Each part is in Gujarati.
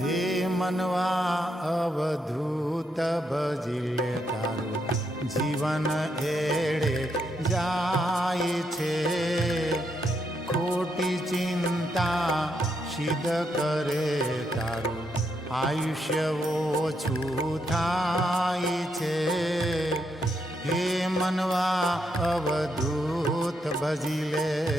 હે મનવા અવધૂત ભજીલે તારું જીવન એડે જાય છે. ખોટી ચિંતા સિદ્ધ કરે તારું. આયુષ્ય ઓછું થાય છે. હે મનવા અવધૂત ભજીલે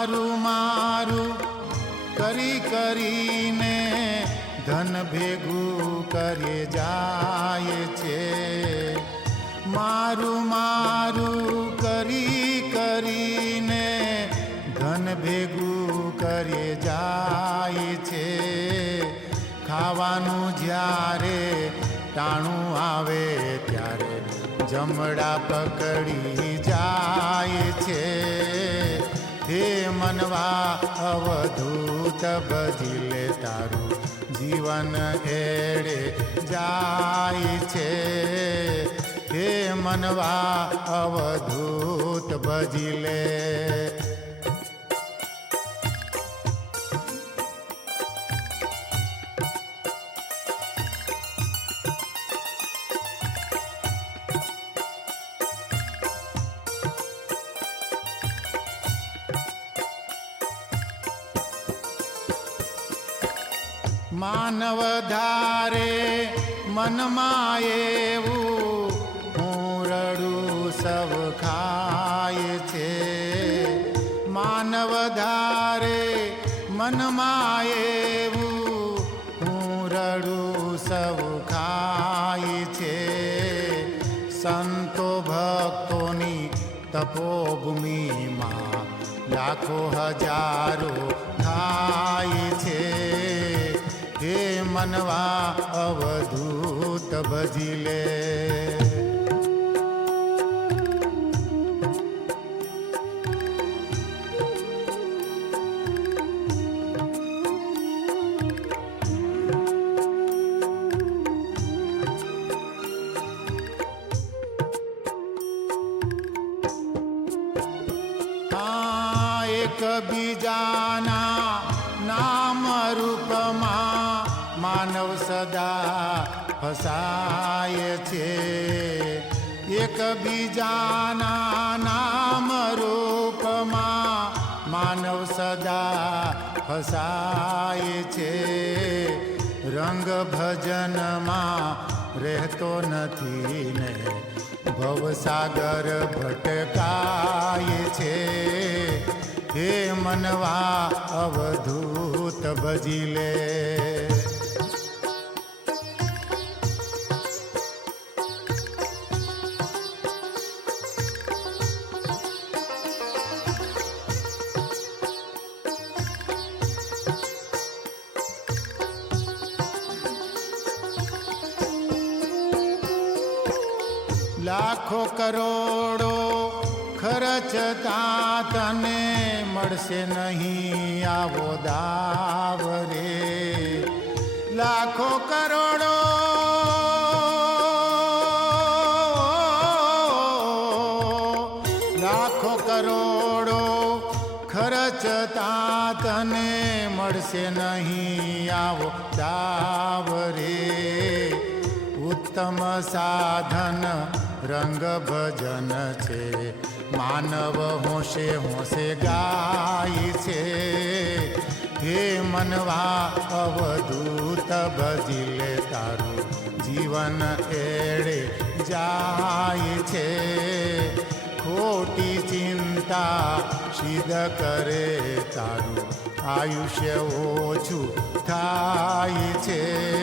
મારું મારું કરી કરીને ધન ભેગું કરે જાય છે. મારું મારું કરી કરીને ધન ભેગું કરે જાય છે. ખાવાનું જ્યારે ટાણું આવે ત્યારે જમડા પકડી જાય છે. હે મનવા અવધૂત ભજીલે તારું જીવન એડે જાય છે. હે મનવા અવધૂત ભજીલે માનવ ધારે મનમાં એવું હું રડું ખાય છે. માનવ ધારે મનમાં એવું હું રડું ખાય છે. સંતો ભક્તોની તપોભૂમિમાં લાખો હજારો થાય છે. હે મનવા અવધૂત ભજીલે આ એક બીજાના નામ રૂપમાં માનવ સદા ફસાય છે. એક બીજાના નામ રૂપમાં માનવ સદા ફસાય છે. રંગ ભજનમાં રહેતો નથી ને ભવસાગર ભટકાય છે. હે મનવા અવધૂત ભજીલે લાખો કરોડો ખર્ચતા તને મળશે નહીં આવો દાવ રે. લાખો કરોડો લાખો કરોડો ખર્ચતા તને મળશે નહીં આવો દાવ રે. ઉત્તમ સાધન રંગ ભજન છે. માનવ હોશે હોશે ગાય છે. હે મનવા અવધૂત ભજીલે તારું જીવન એડે જાય છે. ખોટી ચિંતા સિદ્ધ કરે તારું આયુષ્ય ઓછું થાય છે.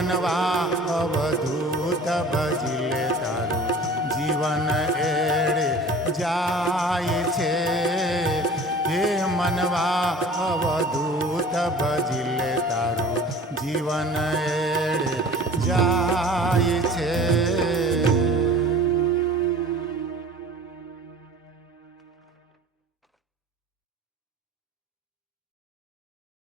હે મનવા અવધૂત ભજલે તારું જીવન એડે જાય છે હે મનવા અવધૂત ભજલે તારું જીવન એડે